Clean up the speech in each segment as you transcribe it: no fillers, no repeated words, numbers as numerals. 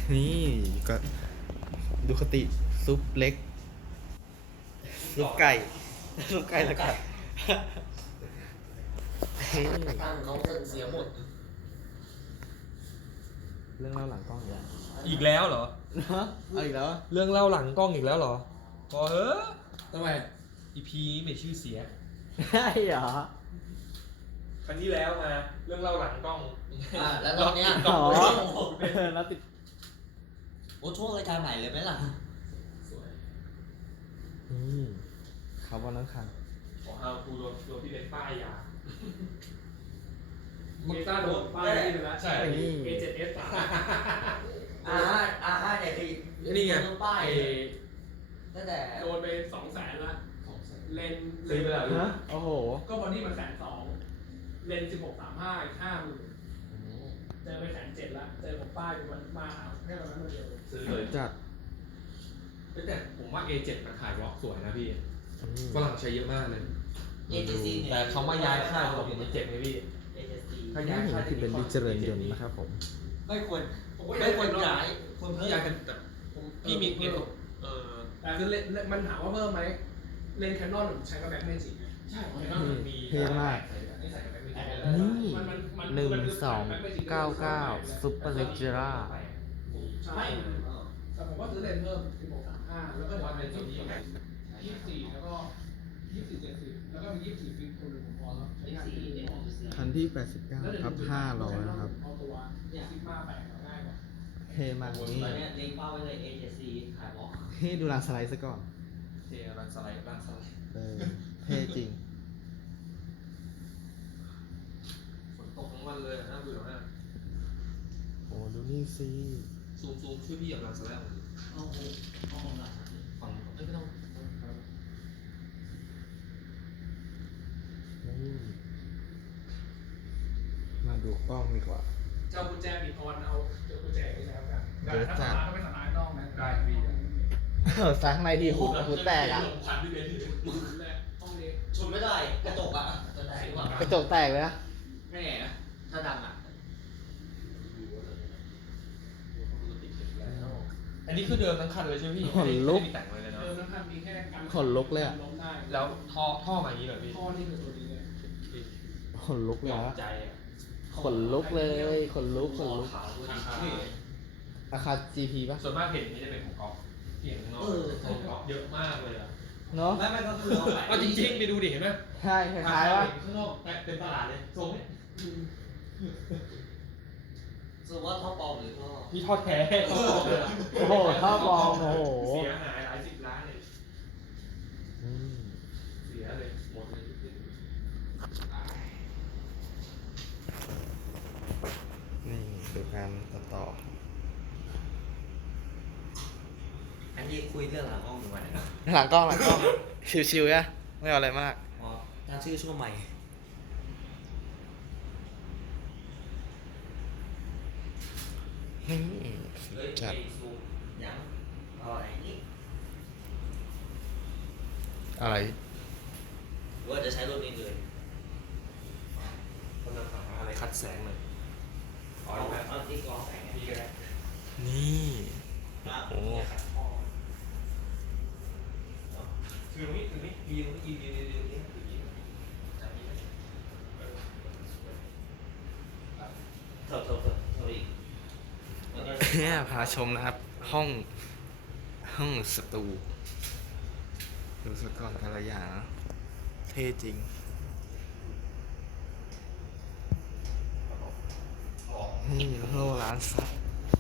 นี่ก็ดูคติซุปเล็กซุปไก่ซุปไก่แล้วกันตั้งเขาเสียหมดเรื่องเล่าหลังกล้องอย่างอีกแล้วเหรอนะเอาอีกแล้วเรื่องเล่าหลังกล้องอีกแล้วเหรอพอเฮ้อทำไมอีพีนี้ไม่ชื่อเสียใช่เหรอครั้งที่แล้วมาเรื่องเล่าหลังกล้องแล้วตอนเนี้ยอ๋อโอ้โหแล้วติดโอ้ช่วงรายการใหม่เลยไหมล่ะสวยนี่เขาบอลนั้นคังขอเอาคูโดนพี่เล็กป้ายยาเมตาโดนป้ายนี่ไปแล้วใช่ A7S 3 R5 เนี่ยคือนี่ไงต้องป้ายตั้งแต่โดนไป200,000ละเลนซื้อไปแล้วฮะโอ้โหก็บอดี้มัน120,000เลน1635อีก50,000เจอไป107,000ละเจอผมป้ายมันมาหาแค่ตอนนั้นมาเดียวซื้อเลยจัดแต่ผมว่า A7 มันขายวอล์กสวยนะพี่ฝรั่งใช้เยอะมากเลย AJC เนี่ยแต่เขามาย้ายค่ายของผมมันเจ็บไหมพี่ AJC ถ้านี่ย้ายเห็นค่ายที่เป็นดิเจริญยนต์นะครับผมไม่ควรผมก็ไม่ควรย้ายควรพี่เพิ่มย้ายกันแต่พี่มีเงินแต่คือเลนมันถามว่าเพิ่มไหมเลนแคนนอนผมใช้กับแบ็คเมจิกใช่เท่มากนี่ใส่กับแบ็คเมจิกนี่1299ซุปเปอร์เลเจอร่าใช่แต่ผมว่าซื้อเลนเพิ่ม1635แล้วก็เดี๋ยวเลน24แล้วก็2470แล้วก็มี24ฟิกตัวหนึ่งผมพอแล้วใช้งานที่ดีพอคันที่ 89ครับ500นะครับเอาตัวซิกมาแปลงง่ายกว่าเท่มากนี่ตอนเนี้ยเล็งเป้าไว้เลย AJC ขายวอล์กเท่ดูรางสไลด์ซะก่อนเท่รันสไลด์รันสไลด์เออเท่จริงฝนตกทั้งวันเลยน่าเบื่อมากโอ้ดูนี่สิซูมช่วยพี่กับรันสไลด์เอาโหเอาของหลังฝั่งไม่ต้องนี่มาดูกล้องดีกว่าเจ้ากุญแจปิดออนเอาเจ้ากุญแจไปแล้วกันเดี๋ยวถ้าจัสดตาร์ทก็ไม่สตาร์ทนอกนะได้พี่ซักในทีหูแตกอ่ะพันพี่เบนมือแรกห้องนี้ชนไม่ได้กระจกอ่ะจะแตกหรือเปล่ากระจกแตกเลยนะไม่แน่นะถ้าดังอ่ะอันนี้คือเดิมทั้งคันเลยใช่ไหมพี่ขนลุกไม่มีแต่งเลยเนาะเดิมนะครับมีแค่กันขนลุกเลยอะล้มได้แล้วท่อมาอย่างนี้เลยพี่ท่อนี่คือตัวดีเลยขนลุกเลยยอมนะใจอ่ะขนลุกเลยขนลุกขนลุกขาวด้วยนี่ราคา GP ป่ะส่วนมากเพจนี้จะเป็นของก๊อฟเพียงข้างนอกของก๊อฟเยอะมากเลยอ่ะเนาะไม่ก็คือเอาไปเอาจริงๆไปดูดิเห็นไหมใช่คล้ายๆว่าข้างนอกเป็นตลาดเลยทรงนี้สรุปว่าท่อปลอมหรือท่อมีทอดแท้โอ้โหท่อบอมโอ้โหเสียหายหลายสิบล้านเลยอืมเสียเลยหมดเลยนี่คือการตัดต่ออันนี้คุยเรื่องหลังห้องอยู่วันนะครับหลังกล้องชิวๆนะไม่เอาอะไรมากอ๋อตั้งชื่อช่วงใหม่นี่เฮ้ยจัดไอ้ซูมยังเอาอะไรนี่อะไรหรือว่าจะใช้รุ่นนี้เลยคนละหาอะไรคัดแสงเลยอ๋อเอาไหมเอาที่กรองแสงพี่ก็ได้นี่อ่ะโอ้เนี่ยครับคือตรงนี้ยืนตรงนี้ยืนตรงนี้ถือยืนจับยืนเถอะอีกแล้วก็เนี่ยพาชมนะครับ ห้องสตูดูสก่อนแต่ละอย่างนะเท่จริง นี่โล่ร้านซับ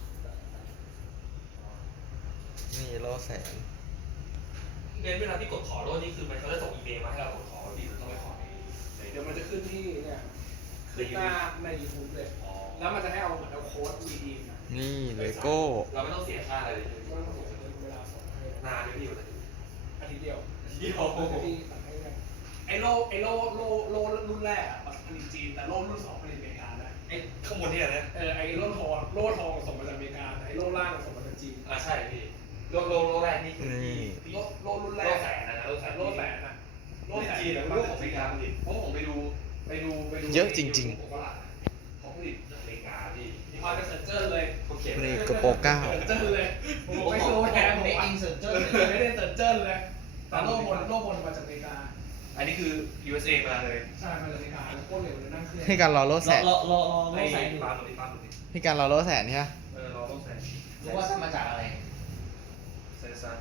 นี่โล่แสนเน้นเวลาที่กดขอรถนี่คือมันเขาจะส่งอีเมลมาให้เรากดขอพี่หรือต้องไปขอในเดี๋ยวมันจะขึ้นที่เนี่ยขึ้นหน้าใน YouTube เลยอ๋อแล้วมันจะให้เอาเหมือนเอาโค้ดวีดีนะนี่เลโก้เราไม่ต้องเสียค่าอะไรเลยก็ต้องส่งเวลาส่งให้นานเลยพี่อยู่เลยอาทิตย์เดียวเดียวที่ตัดให้ได้ไอ้โล่รุ่นแรกอ่ะผลิตจีนแต่โล่รุ่นสองผลิตอเมริกานะไอ้ข้างบนนี่แหละนะไอ้โล่ทองส่งมาจากอเมริกาไอ้โล่ล่างส่งมาจากจีนใช่พี่โลแรกนี่คือโล่รุ่นแรโลกแสนนะโลแสนโล่แสนอ่ะโล่แสนจีนแล้วก็ของอเมริกาผลิตเพราะผมไปดูเยอะจริงๆเขาผลิตอเมริกาพี่พอจะเซ็นเจอร์เลยคนเขียนนี่กระโปรงเก้าเซิร์เจิ้นเลยผมไม่รู้แทนผมไม่ว่าเองเซิร์เจอร์ไม่ได้เซิร์เจิ้นเลยแต่โลกบนมาจากอเมริกาอันนี้คือ USA มาเลยใช่มาจากอเมริกาแล้วโคตรเร็วเลยนั่งเครื่องพี่การรอรถแสนรอโลไอ้กแสนปาล์มหรือปาล์มหรือพี่การรอรถแสนใช่ไหมรอโลกแสนรู้ว่าทำมาจากอะไรเซนซาร์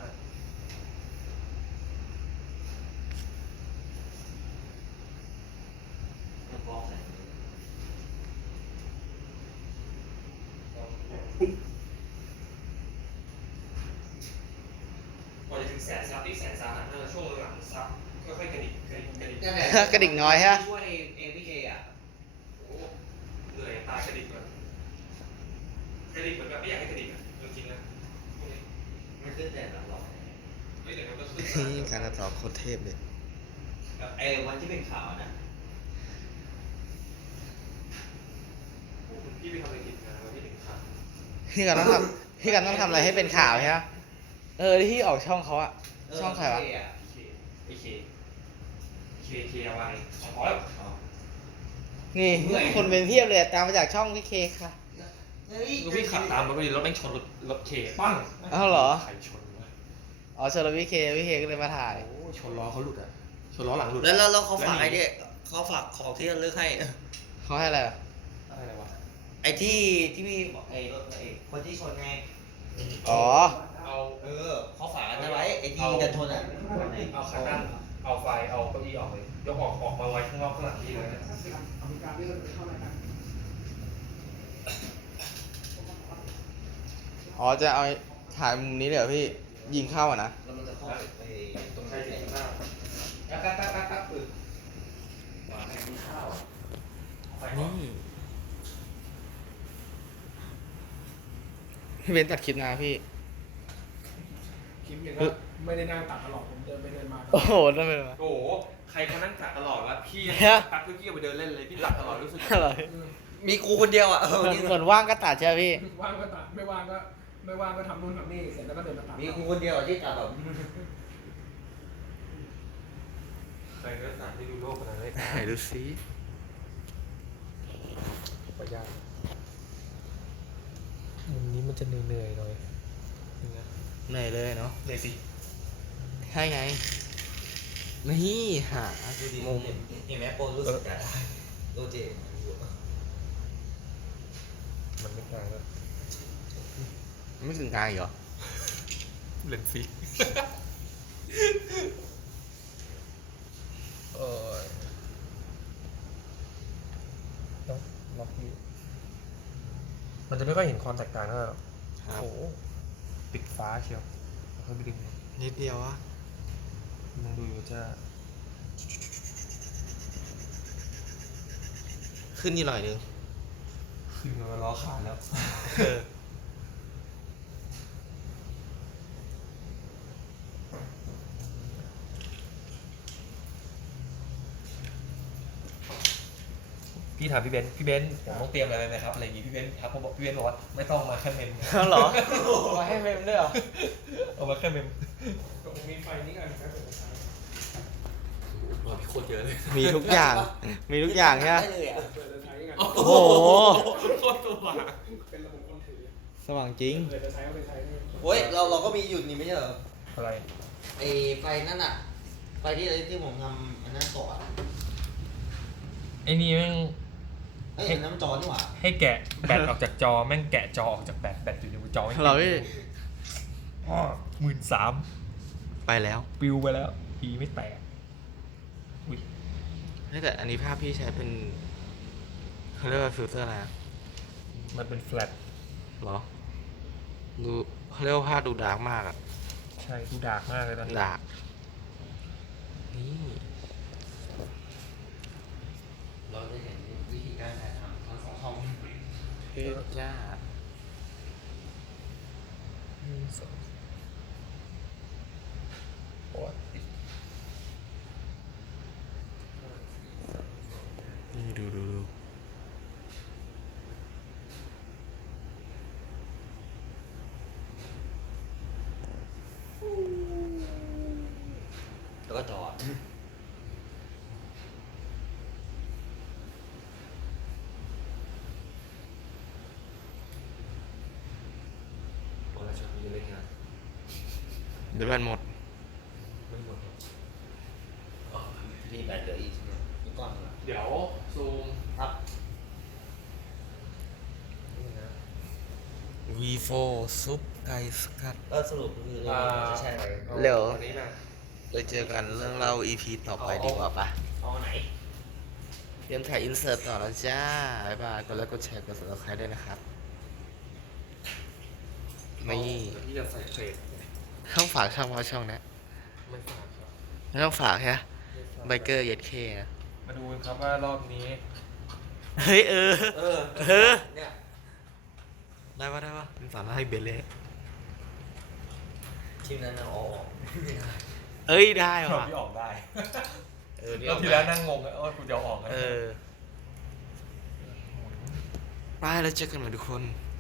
โลกแสนก่อนจะถึงแสนซับที่แสนสาหัสนั่นช่วงหลังซับค่อยๆกระดิกกระดิกกระดิกกระดิ่งน้อยฮะช่วยเอพีเคอ่ะโอ้เหนื่อยตากระดิกแบบกระดิกเหมือนแบบไม่อยากให้กระดิกอ่ะจริงๆนะพวกนี้มันขึ้นแต่หลังไม่เดี๋ยวมันก็ขึ้นนี่การตัดต่อโคตรเทพเลยไอ้วันที่เป็นข่าวนะพี่ไปทำอะไรผิดมาวันที่หนึ่งครับพี่การต้องทำพี่การต้องทำอะไรให้เป็นข่าวใช่ไหมที่ออกช่องเขาอะช่องใครวะไอเคเอาไว้พอแล้วนี่คนเป็นเพียบเลยตามมาจากช่องพี่เคค่ะคือพี่ขับตามรถไปรถแม่งชนรถเคปั้งอ้าวเหรอใครชนวะอ๋อเชิญเราพี่เคก็เลยมาถ่ายโอ้ชนล้อเขาหลุดอ่ะชนล้อหลังหลุดแล้วเขาฝากไอ้เนี่ยเขาฝากของที่ระลึกให้เขาให้อะไรอะอะไรวะไอ้ที่พี่บอกไอ้รถไอ้คนที่ชนไงอ๋อเอาเขาฝากอันนั้นไว้ไอ้ที่กันชนอ่ะเอาขาตั้งเอาไฟเอาเก้าอี้ออกเลยยกออกมาไว้ข้างนอกข้างหลังพี่เลยนะอเมริกาที่เราไปเข้ารายการอ๋อจะเอาถ่ายมุมนี้เลยเหรอพี่ยิงเข้าอะนะแล้วมันจะเข้าไปตรงใช้ที่ข้างหน้าแป๊บปึ๊บหวานให้กินข้าวไฟออนี่กพี่เบนตัดคลิปนะพี่คลิปอย่างก็ไม่ได้นั่งตัดตลอดผมเดินไปเดินมาโอ้โหนั่นเป็นไงโอ้โหใครเขานั่งตัดตลอดวะพี่ฮะตัดเพื่อกี้ไปเดินเล่นเลยพี่ตัดตลอดรู้สึกอะไรมีกูคนเดียวอ่ะเหมือนว่างก็ตัดใช่ไหมพี่ว่างก็ตัดไม่ว่างก็ทำนู่นทำนี่เสร็จแล้วก็เดินมาตัดมีกูคนเดียวที่ตัดแบบใครก็ตัดที่ดูโลกขนาดนี้ไหนดูซิไปยากมุมนี้มันจะเหนื่อยหน่อยเหนื่อยเลยเนาะเหนื่อยสิใช่ไงนี่หามุมเห็นไหมโปรรู้สึกได้โดเจมันไม่กลางแล้วไม่ถึงกลางอีกเหรอเลนฟิกเออล็อกอยู่มันจะไม่ค่อยเห็นความแตกต่างเท่าไหร่หรอกครับโอ้โหปิดฟ้าเชียวแล้วค่อยไปดึงนิดเดียววะมองดูอยู่จะขึ้นอีกหน่อยนึงขึ้นมาล้อขาดแล้ว พี่ถามพี่เบนซ์ผมต้องเตรียมอะไรไหมครับอะไรอย่างงี้พี่เบนซ์ครับผมบอกพี่เบนซ์บอกว่าไม่ต้องมาแค่เมมเหรอมาให้เมมด้วยเหรอเอามาแค่เมมผมมีไฟนี่กันนะผมใช้โคตรเยอะเลยมีทุกอย่าง มีทุกอย่างใช่ไหมได้เลยอ่ะเปิดจะใช้กันโอ้โหโคตรสว่างเป็นระบบคนถือสว่างจริงเปิดจะใช้ก็ไปใช้โอ้ยเราก็มีหยุดนี่ไม่ใช่เหรออะไรไอ้ไฟนั่นอ่ะไฟที่ผมทำอันนั้นต่ออ่ะไอ้นี่แม่งเอ้ยน้ำจอนี่หว่าให้แกะแบตออกจากจอแม่งแกะจอออกจากแบตอยู่ในจอไม่เหรอพี่ 13,000 ไปแล้วปิวไปแล้วปีไม่แตกอุ้ยแต่อันนี้ภาพพี่ใช้เป็นเขาเรียกว่าฟิลเตอร์อะไรอะมันเป็นแฟลตเหรอ ดูเขาเรียกว่าภาพดูดาร์กมากอะใช่ดูดาร์กมากเลยตอนนี้ดาร์กนี่เราจะเห็นวิธีการถ่ายทำทั้งสองห้องเทพจ้าโอ้ยนี่ดูแล้วก็จอดเดี๋ยวแบนหมดไม่หมดมีแบตเหลืออีกก้อนนึงอะเดี๋ยวซูมครับนี่นะ V4 ซุปไก่สกัดก็สรุปคือเราจะใช่อะไรเร็วอันนี้นะไปเจอกันเรื่องเล่า EP ต่อไปดีกว่าปะเอาไหนเตรียมถ่ายอินเสิร์ตต่อแล้วจ้า บ๊ายบาย กดไลค์กดแชร์กด subscribe ด้วยนะครับ นี่เดี๋ยวพี่จะใส่เศษต้องฝากช่องว่าช่องเนี้ยไม่ฝากครับไม่ต้องฝากใช่ไหมไบเกอร์เย็ดเคนะมาดูกันครับว่ารอบนี้เฮ้ยเออเออเออเนี่ยได้ปะได้ปะเป็นสามารถให้เบลเล่ทีมนั้นเอาออกเอ้ยได้รอบว่ะที่ออกได้เออนี่รอบที่แล้วนั่งงงเลยกูจะเอาออกนะเออไปแล้วเจอกันใหม่ทุกคน